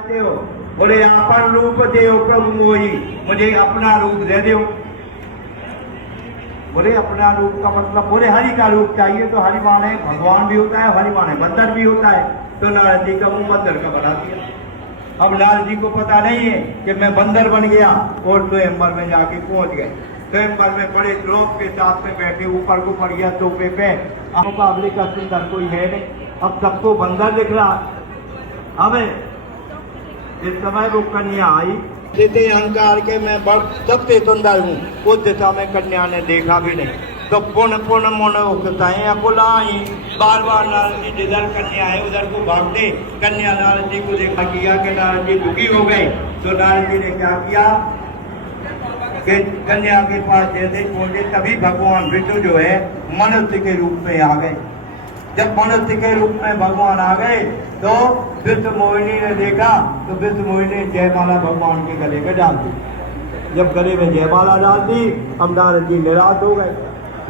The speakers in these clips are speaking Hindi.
चाहते हो? बोले आपन रूप दे प्रभु मोही, मुझे अपना रूप दे दो। बोले अपना रूप का मतलब, बोले हरि का रूप चाहिए, तो हरि माने भगवान भी होता है, हरि माने बंदर भी होता है। तो नारद जी का मुंह बंदर का बना दिया। अब नारद जी को पता नहीं है कि मैं बंदर बन गया और स्वयंवर में जाके पहुंच गए। स्वयंवर में बड़े लोग के साथ में बैठे, ऊपर को पड़ गया सोफे पे। मुकाबले का सुंदर कोई है नहीं, अब सबको बंदर दिख रहा। अब इस समय वो कन्या आई, देते अहंकार के मैं बड़ सबसे सुंदर हूँ, उस दिशा में कन्या ने देखा भी नहीं। तो पुण्य पुण्य मनोक्ताएं अकुलाई, बार बार नारद जी जिधर कन्या है उधर को भागते। कन्या नारद जी को देखा किया कि नारद जी दुखी हो गए। तो नारद जी ने क्या किया कि कन्या के पास जैसे पहुंचे, तभी भगवान विष्णु जो है मनुष्य के रूप में आ गए। जब मनुष्य के रूप में भगवान आ गए तो विष्णु मोहिनी ने देखा, तो विष्णु मोहिनी ने जयमाला भगवान के गले में डाल दी। जब गले में जयमाला डाल दी, अब नारद जी निराश हो गए।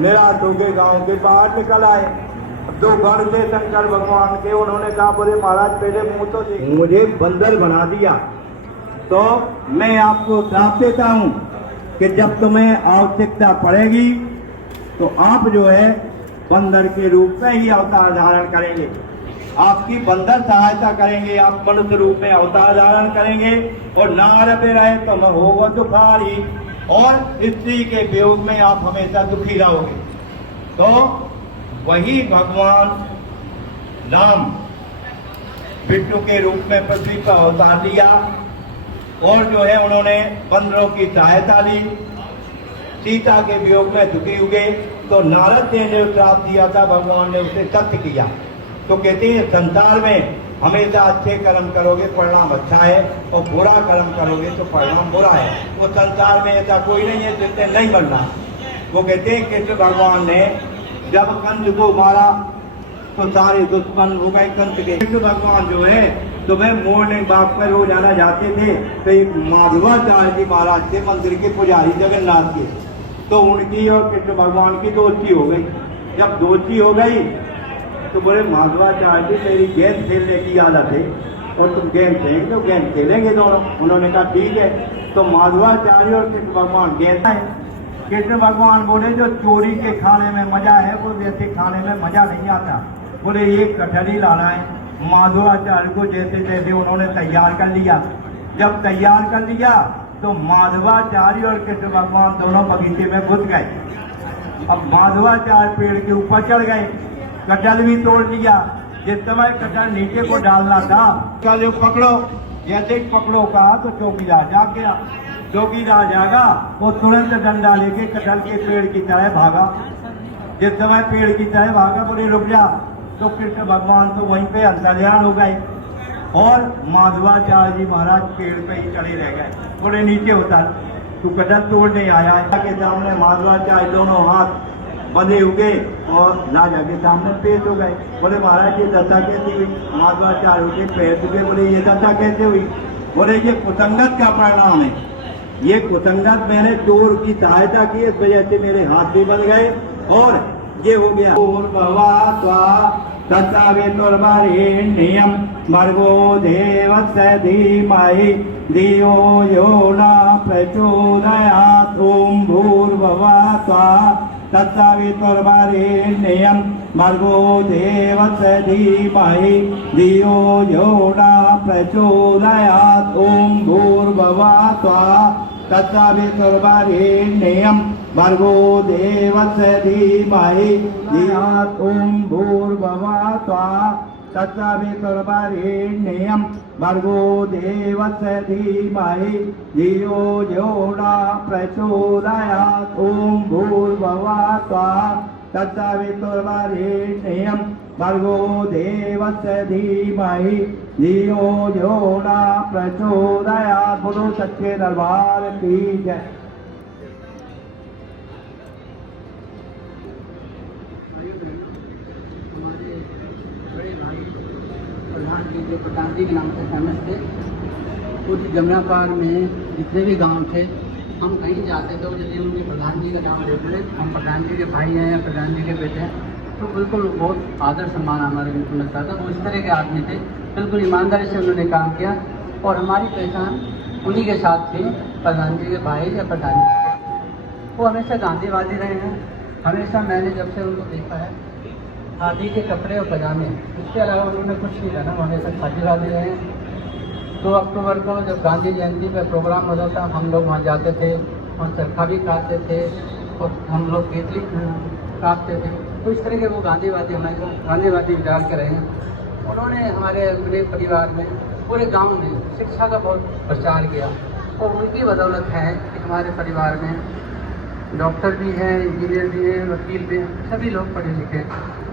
निराश होकर गांव के बाहर निकल आए। दो गण थे शंकर भगवान के, उन्होंने कहा बोले महाराज पहले मुंह तो देखो, मुझे बंदर बना दिया, तो मैं आपको श्राप देता हूँ कि जब तुम्हें आवश्यकता पड़ेगी तो आप जो है बंदर के रूप में ही अवतार धारण करेंगे। आपकी बंदर सहायता करेंगे, आप मनुष्य रूप में अवतार धारण करेंगे। और नार पे रहे तो मैं होगा दुखारी, और स्त्री के वियोग में आप हमेशा दुखी रहोगे। तो वही भगवान राम विष्णु के रूप में पृथ्वी पर अवतार लिया, और जो है उन्होंने बंदरों की सहायता ली। सीता के वियोग में दुखी हुए, तो नारद ने जो श्राप दिया था भगवान ने उसे सत्य किया। तो कहते हैं संसार में हमेशा अच्छे कर्म करोगे परिणाम अच्छा है, और बुरा कर्म करोगे तो परिणाम बुरा है। वो संसार में ऐसा कोई नहीं है जिससे नहीं बनना। वो कहते हैं कृष्ण भगवान ने जब कंस को मारा तो सारे दुश्मन हो गए कंस के। कृष्ण भगवान जो है सुबह मॉर्निंग वॉक पर रोजाना जाते थे, तो एक माधवाचार्य जी महाराज थे मंदिर के पुजारी जगन्नाथ के, तो उनकी और कृष्ण भगवान की दोस्ती हो गई। जब दोस्ती हो गई तो बोले माधवाचार्य जी मेरी गेंद खेलने की आदत है, और तुम गेंद खेलेंगे तो गेंद खेलेंगे दोनों। उन्होंने कहा ठीक है। तो माधवाचार्य और कृष्ण भगवान गेंद है। कृष्ण भगवान बोले जो चोरी के खाने में मजा है वो वैसे खाने में मजा नहीं आता। बोले ये कटहरी लाना है। माधवाचार्य को जैसे जैसे उन्होंने तैयार कर लिया। जब तैयार कर लिया तो माधवाचार्य और कृष्ण भगवान दोनों बगीचे में घुस गए। अब माधवाचार्य पेड़ के ऊपर चढ़ गए, कटहल भी तोड़ लिया। जिस समय कटहल नीचे को डालना था, कल पकड़ो, जैसे पकड़ो कहा तो चौकीदार जाग गया। चौकीदार जागा, वो तुरंत डंडा लेके कटहल के पेड़ की तरह भागा। जिस समय पेड़ की तरह भागा, बोले रुक जा, तो कृष्ण भगवान तो वहीं पे अंतर्ध्यान हो गए, और माधवाचार्य जी महाराज पेड़ पे ही चढ़े रह गए। बोले नीचे उतर, तू कटहल तोड़ने आया है। के सामने माधवाचार्य दोनों हाथ बंधे हुए और राजा के सामने पेश हो गए। बोले महाराज ये दशा कैसे हुई? माधवाचार्य के पैर चुके। बोले ये दशा कैसे हुई? बोले ये कुसंगत का परिणाम है। ये कुसंगत, मैंने चोर की सहायता की, इस वजह से मेरे हाथ भी बन गए और ये हो गया। तत्सवितुर्वरेण्यं भर्गो देवस्य धीमहि धियो यो न प्रचोदयात्। ॐ भूर्भुवः स्वः तत्सवितुर्वरेण्यं भर्गो देवस्य धीमहि धियो यो न प्रचोदयात्। ॐ भूर्भुवः स्वः तत्सवितुर्वरेण्यं भर्गो देवस्य धीमहि धियात्। ॐ भूर्भुवः स्वः तत्सवितुर्वरेण्यं भर्गो देवस्य धीमहि धियो यो न प्रचोदयात्। ॐ भूर्भुवः स्वः तत्सवितुर्वरेण्यं भर्गो देवस्य धीमहि धियो यो न प्रचोदयात्। बोलो सच्चे दरबार की जय। प्रधान जी जो प्रधान जी के नाम से फेमस थे, उस जमुना पार में जितने भी गांव थे, हम कहीं जाते थे यदि उनके प्रधान जी का नाम लेते थे, हम प्रधान जी के भाई हैं या प्रधान जी के बेटे हैं, तो बिल्कुल बहुत आदर सम्मान हमारे बिल्कुल लगता था। वो इस तरह के आदमी थे, बिल्कुल ईमानदारी से उन्होंने काम किया। और हमारी पहचान उन्हीं के साथ थी, प्रधान जी के भाई या प्रधान जी के। वो हमेशा गांधीवादी रहे हैं। हमेशा मैंने जब से उनको देखा है, खादी के कपड़े और पजामे, इसके अलावा उन्होंने कुछ नहीं करना, वो हमेशा खादीवादी रहे हैं। 2 अक्टूबर को जब गांधी जयंती पर प्रोग्राम होता था, हम लोग वहाँ जाते थे और चरखा भी काटते थे और हम लोग केतली काटते थे। तो इस तरह के वो गांधीवादी हमारे गांधीवादी विचार के रहे हैं। उन्होंने हमारे अपने परिवार में, पूरे गांव में शिक्षा का बहुत प्रचार किया और उनकी बदौलत है कि हमारे परिवार में डॉक्टर भी हैं, इंजीनियर भी हैं, वकील भी हैं, सभी लोग पढ़े लिखे।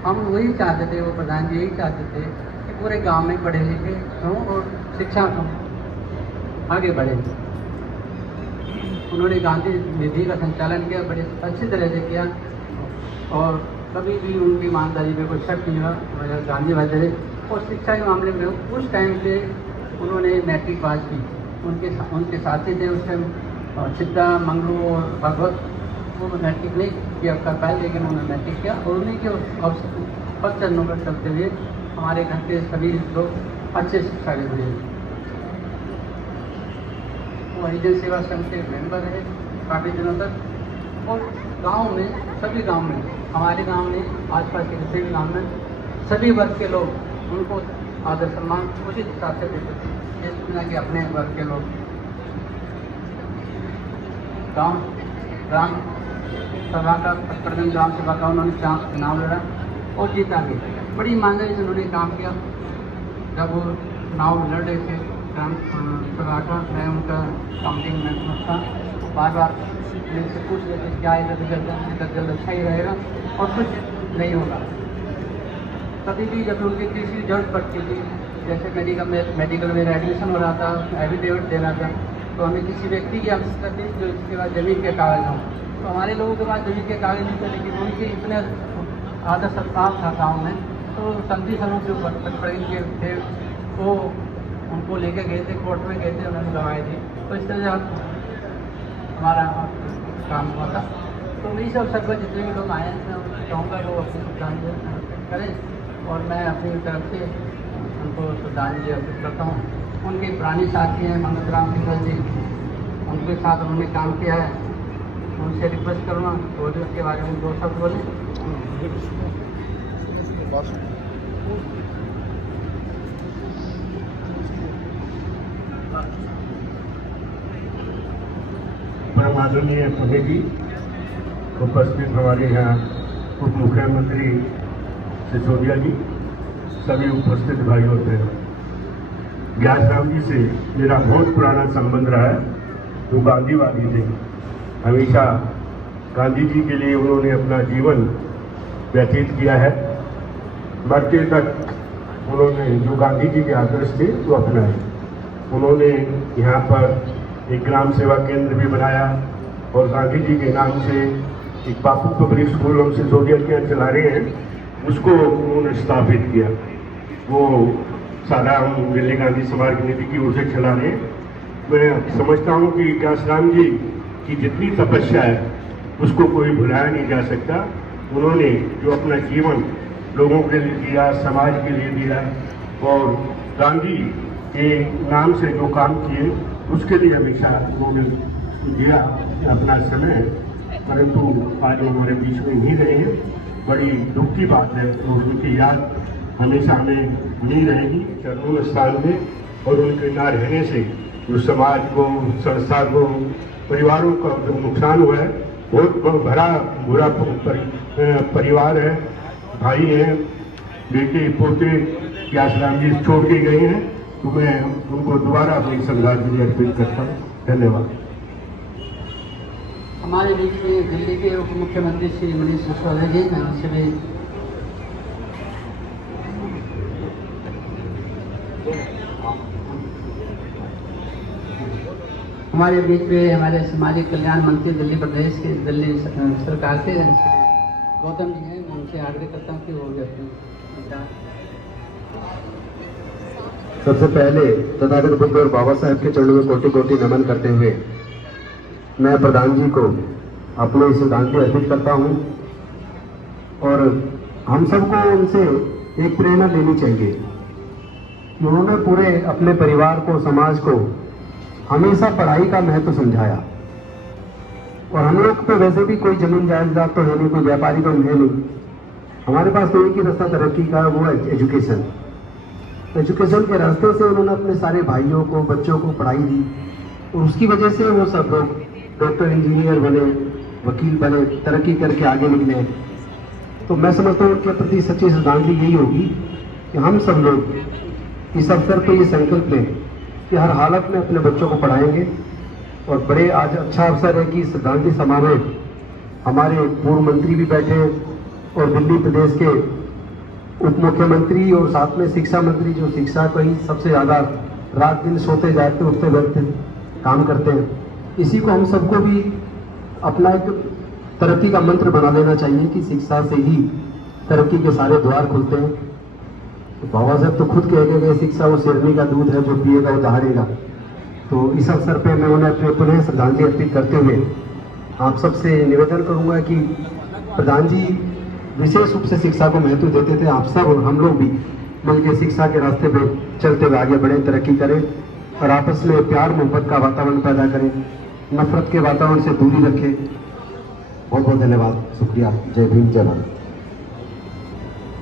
हम वही चाहते थे, वो प्रधान जी यही चाहते थे कि पूरे गांव में पढ़े लिखे हों और शिक्षा को आगे बढ़े। उन्होंने गांधी निधि का संचालन किया, बड़े अच्छी तरह से किया और कभी भी उनकी ईमानदारी में कोई शक नहीं हुआ। गांधीवादी रहे और शिक्षा के मामले में उस टाइम पे उन्होंने मैट्रिक पास की। उनके साथी थे उस टाइम चित्ता, मंगलू और भगवत, वो मैट्रिक नहीं किया कर पाए, लेकिन उन्होंने मैट्रिक किया और उन्हीं के पद चरणों पर चलते हुए हमारे घर के सभी लोग अच्छे शिक्षा ले हुए। वो हरिजन सेवा संघ के मेंबर है काफ़ी दिनों तक और गांव में, सभी गांव में, हमारे गांव में, आसपास के जितने भी गांव में सभी वर्ग के लोग उनको आदर सम्मान उचित हिसाब से देते थे, जिस तरह के अपने वर्ग के लोग। ग्राम सभा का, प्रथम ग्राम सभा का उन्होंने चुनाव लड़ा और जीता भी। बड़ी ईमानदारी से उन्होंने काम किया। जब वो चुनाव लड़ रहे थे ग्राम सभा का, मैं उनका काउंटिंग में था, बार बार से पूछ रहे थे क्या रिजल्ट अच्छा ही रहेगा और कुछ नहीं होगा। कभी भी जब उनकी किसी जरूरत पड़ती थी, जैसे मेडिकल में एडमिशन हो रहा था, एफिडेविट देना था, तो हमें किसी व्यक्ति की आवश्यकता थी जो इसके बाद ज़मीन के कागज हों। तो हमारे लोगों के पास ज़मीन के कागज नहीं थे, लेकिन उनके इतने आदर सत्कार था गाँव में, तो संधि समूह जो के थे वो उनको लेके गए थे, कोर्ट में गए थे, उन्होंने गवाही दी। तो इस तरह से हमारा काम हुआ था। तो इस अवसर पर जितने भी लोग आए हैं, मैं चाहूँगा वो अपनी श्रद्धांजलि करें और मैं अपनी तरफ से उनको श्रद्धांजलि अर्पित करता हूँ। उनके पुराने साथी हैं मंगत राम सिंह जी, उनके साथ उन्होंने काम किया है। उनसे रिक्वेस्ट करूँगा तो उसके बारे में 2 शब्द बोलें। परम आदरणीय पुणे जी, उपस्थित हमारे यहाँ उप मुख्यमंत्री सिसोदिया जी, सभी उपस्थित भाइयों और बहनों, व्यासराम जी से मेरा बहुत पुराना संबंध रहा है। वो गांधीवादी थे, हमेशा गांधी जी के लिए उन्होंने अपना जीवन व्यतीत किया है। मरते तक उन्होंने जो गांधी जी के आदर्श थे वो अपनाए। उन्होंने यहाँ पर एक ग्राम सेवा केंद्र भी बनाया और गांधी जी के नाम से एक बापू पब्लिक स्कूल हम सिसोदिया के यहाँ चला रहे हैं, उसको उन्होंने स्थापित किया। वो सादा हम दिल्ली गांधी समाज नीति की ओर से चला रहे हैं। मैं समझता हूँ कि व्यासराम जी की जितनी तपस्या है उसको कोई भुलाया नहीं जा सकता। उन्होंने जो अपना जीवन लोगों के लिए दिया, समाज के लिए दिया और गांधी के नाम से जो काम किए उसके लिए हमेशा उन्होंने दिया अपना समय, परंतु आज वो हमारे बीच में नहीं रहे हैं। बड़ी दुख की बात है और उनकी याद हमेशा हमें बनी रहेगी चरणों स्थान में। और उनके ना रहने से जो समाज को, संस्था को, परिवारों का जो नुकसान हुआ है, बहुत भरा बुरा परिवार है, भाई हैं, बेटे पोते व्यासराम जी छोड़ के गए हैं। तो मैं उनको दोबारा अपनी श्रद्धांजलि अर्पित करता हूँ। धन्यवाद। हमारे बीच में दिल्ली के उप मुख्यमंत्री श्री मनीष सिसोदिया जी, मैं उनसे भी हमारे बीच में हमारे सामाजिक कल्याण मंत्री दिल्ली प्रदेश के, दिल्ली सरकार के गौतम जी हैं। मैं उनसे आग्रह करता हूँ कि वो भी अपनी सबसे पहले तथागत बुद्ध और बाबा साहेब के चरणों में कोटि कोटि नमन करते हुए मैं प्रधान जी को अपने श्रद्धांजलि अर्पित करता हूँ। और हम सबको उनसे एक प्रेरणा लेनी चाहिए कि उन्होंने पूरे अपने परिवार को, समाज को हमेशा पढ़ाई का महत्व समझाया। और हम लोग तो वैसे भी कोई जमीन जायदाद तो है नहीं, कोई व्यापारी तो है नहीं, हमारे पास तो एक ही रास्ता तरक्की का है, वो है एजुकेशन। एजुकेशन के रास्ते से उन्होंने अपने सारे भाइयों को, बच्चों को पढ़ाई दी और उसकी वजह से वो सब लोग डॉक्टर, इंजीनियर बने, वकील बने, तरक्की करके आगे निकले। तो मैं समझता हूँ उनके प्रति सच्ची श्रद्धांजलि यही होगी कि हम सब लोग इस अवसर पर ये संकल्प लें कि हर हालत में अपने बच्चों को पढ़ाएंगे। और बड़े आज अच्छा अवसर है कि श्रद्धांजलि समारोह हमारे पूर्व मंत्री भी बैठे हैं और दिल्ली प्रदेश के उप मुख्यमंत्री और साथ में शिक्षा मंत्री, जो शिक्षा को ही सबसे ज़्यादा रात दिन सोते जागते उठते बैठते काम करते हैं। इसी को हम सबको भी अपना एक तरक्की का मंत्र बना लेना चाहिए कि शिक्षा से ही तरक्की के सारे द्वार खुलते हैं। तो बाबा साहब तो खुद कह गए, शिक्षा वो शेरनी का दूध है, जो पिएगा वो दहाड़ेगा। तो इस अवसर पे मैं उन्हें पुनः श्रद्धांजलि अर्पित करते हुए आप सबसे निवेदन करूंगा कि प्रधान जी विशेष रूप से शिक्षा को महत्व देते थे। आप सब और हम लोग भी मिलकर शिक्षा के रास्ते पे चलते हुए आगे बढ़े, तरक्की करें और आपस में प्यार मोहब्बत का वातावरण पैदा करें, नफरत के वातावरण से दूरी रखें। बहुत बहुत धन्यवाद, शुक्रिया। जय भीम, जय भारत।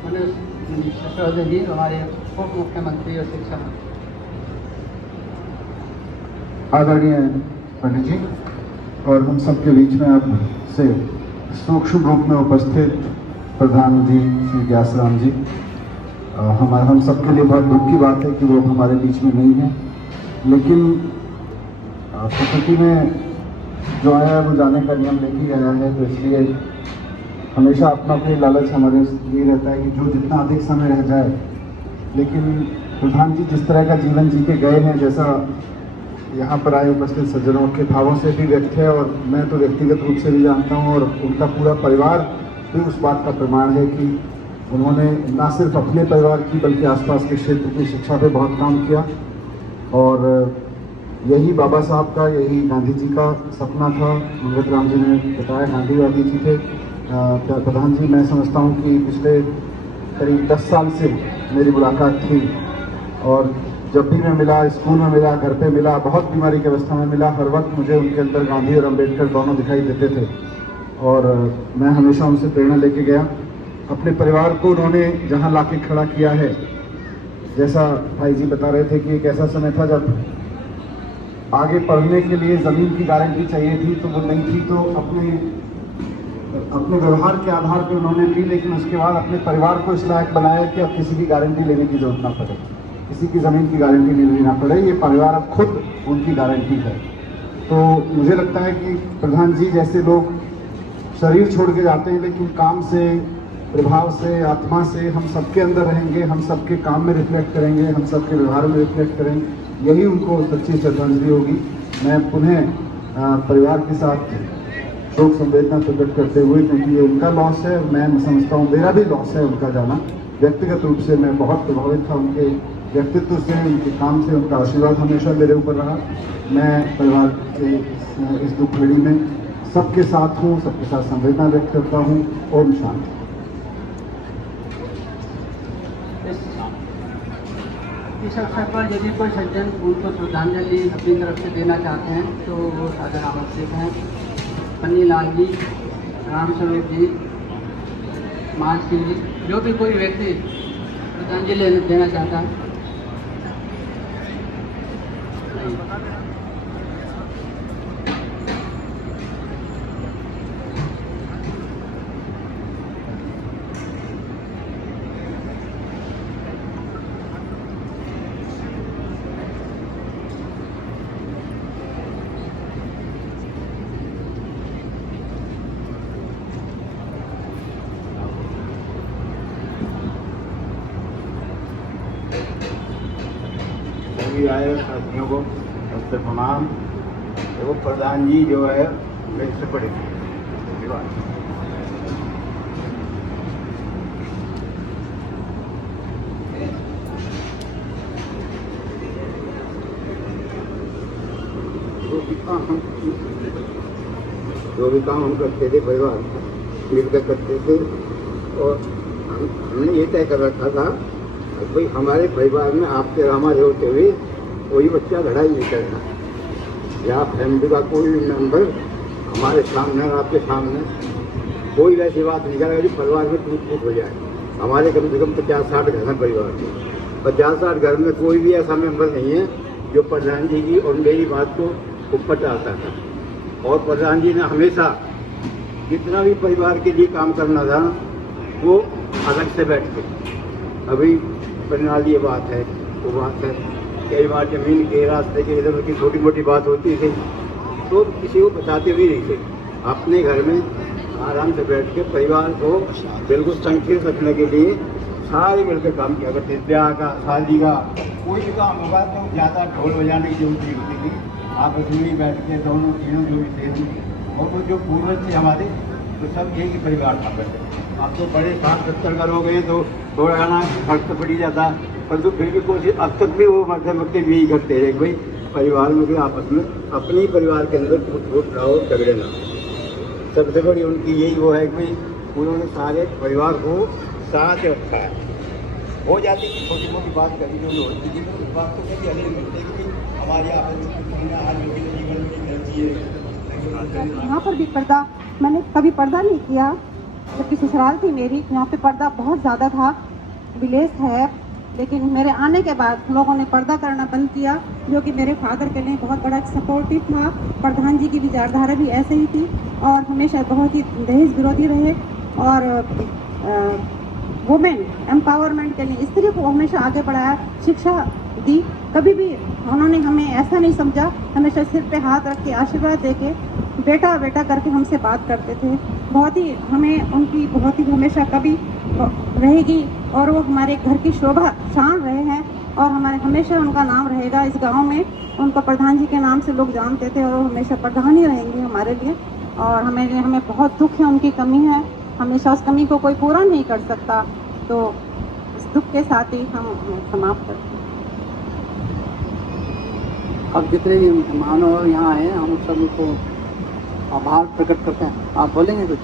मनीष सिसोदिया जी हमारे उप मुख्यमंत्री और शिक्षा मंत्री। आदरणीय पंडित जी और हम सबके बीच में आप से सूक्ष्म रूप में उपस्थित प्रधानमंत्री श्री ग्यासराम जी, हम सबके लिए बहुत दुख की बात है कि वो हमारे बीच में नहीं है, लेकिन प्रकृति में जो है वो जाने का नियम लेके गया है। तो इसलिए हमेशा अपना कोई लालच हमारे ये रहता है कि जो जितना अधिक समय रह जाए, लेकिन प्रधान जी जिस तरह का जीवन जी के गए हैं, जैसा यहाँ पर आए उपस्थित सज्जनों के भावों से भी व्यक्त है और मैं तो व्यक्तिगत रूप से भी जानता हूँ और उनका पूरा परिवार भी उस बात का प्रमाण है कि उन्होंने न सिर्फ अपने परिवार की बल्कि आसपास के क्षेत्र की शिक्षा पे बहुत काम किया। और यही बाबा साहब का, यही गांधी जी का सपना था। मंगत राम जी ने बताया गांधीवादी जी थे। प्रधान जी, मैं समझता हूँ कि पिछले करीब 10 साल से मेरी मुलाकात थी और जब भी मैं मिला, स्कूल में मिला, घर पे मिला, बहुत बीमारी की अवस्था में मिला, हर वक्त मुझे उनके अंदर गांधी और अंबेडकर दोनों दिखाई देते थे और मैं हमेशा उनसे प्रेरणा लेके गया। अपने परिवार को उन्होंने जहाँ लाके खड़ा किया है, जैसा भाई जी बता रहे थे कि एक ऐसा समय था जब आगे पढ़ने के लिए ज़मीन की गारंटी चाहिए थी, तो वो नहीं थी, तो अपने व्यवहार के आधार पर उन्होंने ली, लेकिन उसके बाद अपने परिवार को इस लायक बनाया कि अब किसी की गारंटी लेने की जरूरत ना पड़े, किसी की ज़मीन की गारंटी लेनी ना पड़े, ये परिवार अब खुद उनकी गारंटी है। तो मुझे लगता है कि प्रधान जी जैसे लोग शरीर छोड़ के जाते हैं, लेकिन काम से, प्रभाव से, आत्मा से हम सबके अंदर रहेंगे, हम सबके काम में रिफ्लेक्ट करेंगे, हम सबके व्यवहार में रिफ्लेक्ट करेंगे, यही उनको सच्ची श्रद्धांजलि होगी। मैं पुनः परिवार के साथ शोक संवेदना प्रकट करते हुए, क्योंकि ये उनका लॉस है, मैं समझता हूँ मेरा भी लॉस है उनका जाना। व्यक्तिगत रूप से मैं बहुत प्रभावित था उनके व्यक्तित्व से, उनके काम से, उनका आशीर्वाद हमेशा मेरे ऊपर रहा। मैं परिवार के इस दुख घड़ी में सबके साथ हूँ, सबके साथ संवेदना व्यक्त करता हूँ। ओम शांति। इस अवसर पर यदि कोई सज्जन उनको श्रद्धांजलि अपनी तरफ से देना चाहते हैं तो वो सादर आमंत्रित हैं। पन्नी लाल जी, राम स्वरूप जी, मान सिंह जी, जो भी कोई व्यक्ति श्रद्धांजलि देना चाहता है। सभी आए साथियों को सबसे प्रणाम। वो प्रधान जी जो है मेरे से बड़े जो भी काम हम करते थे परिवार मिलकर करते थे और हमने ये तय कर रखा था भाई हमारे परिवार में आपके हमारे होते हुए कोई बच्चा लड़ाई नहीं करना, या फैमिली का कोई भी मेंबर हमारे सामने और आपके सामने कोई ऐसी बात नहीं करेगा जो परिवार में टूट फूट हो जाए। हमारे कम से कम 50-60 घर हैं परिवार में, 50-60 घर में कोई भी ऐसा मेंबर नहीं है जो प्रधान जी की और मेरी बात को ऊपर डालता था। और प्रधान जी ने हमेशा जितना भी परिवार के लिए काम करना था वो अलग से बैठ के, अभी प्रणाली ये बात है वो बात है, कई बार जमीन के रास्ते के इधर की छोटी मोटी बात होती थी तो किसी को बताते भी नहीं थे। अपने घर में आराम से बैठ के परिवार को बिल्कुल संकीर्ण रखने के लिए सारे मिलकर काम किया करते। ब्याह का, शादी का, कोई भी काम होगा तो ज़्यादा ढोल बजाने की जरूरत नहीं होती थी। आपस में ही बैठ के दोनों तीनों जो भी थे और वो जो पूर्वज थे हमारे तो सब एक ही परिवार था करते। अब तो बड़े 60-70 घर हो गए तो थोड़ा ना फर्क तो पड़ ही जाता, परंतु फिर भी कोशिश अब तक भी वो मध्यम व्यक्ति भी यही करते रहे भाई परिवार में भी आपस में अपने ही परिवार के अंदर फूट ना हो, झगड़े ना। सबसे बड़ी उनकी यही वो है कि भाई उन्होंने सारे परिवार को साथ रखा है। हो जाती थी छोटी मोटी बात कभी जो होती थी तो उस बात तो कभी अलग मिलते कि हमारे आपस में आज जीवन में रहती है। यहाँ पर भी पर्दा, मैंने कभी पर्दा नहीं किया, जबकि ससुराल थी मेरी, यहाँ पे पर्दा बहुत ज़्यादा था, विलेज है। लेकिन मेरे आने के बाद लोगों ने पर्दा करना बंद किया, जो कि मेरे फादर के लिए बहुत बड़ा सपोर्टिव था। प्रधान जी की विचारधारा भी ऐसे ही थी और हमेशा बहुत ही दहेज विरोधी रहे और वुमेन एम्पावरमेंट के लिए स्त्री को हमेशा आगे बढ़ाया, शिक्षा दी। कभी भी उन्होंने हमें ऐसा नहीं समझा, हमेशा सिर पे हाथ रख के आशीर्वाद दे के बेटा बेटा करके हमसे बात करते थे। बहुत ही हमें उनकी बहुत ही हमेशा कभी रहेगी और वो हमारे घर की शोभा शान रहे हैं और हमारे हमेशा उनका नाम रहेगा इस गांव में। उनको प्रधान जी के नाम से लोग जानते थे और वो हमेशा प्रधान ही रहेंगे हमारे लिए। और हमें बहुत दुख है, उनकी कमी है, हमेशा उस कमी को कोई पूरा नहीं कर सकता। तो इस दुख के साथ ही हम समाप्त करते हैं। अब जितने भी मानव यहाँ आए हैं हम सबको आभार प्रकट करते हैं। आप बोलेंगे कुछ?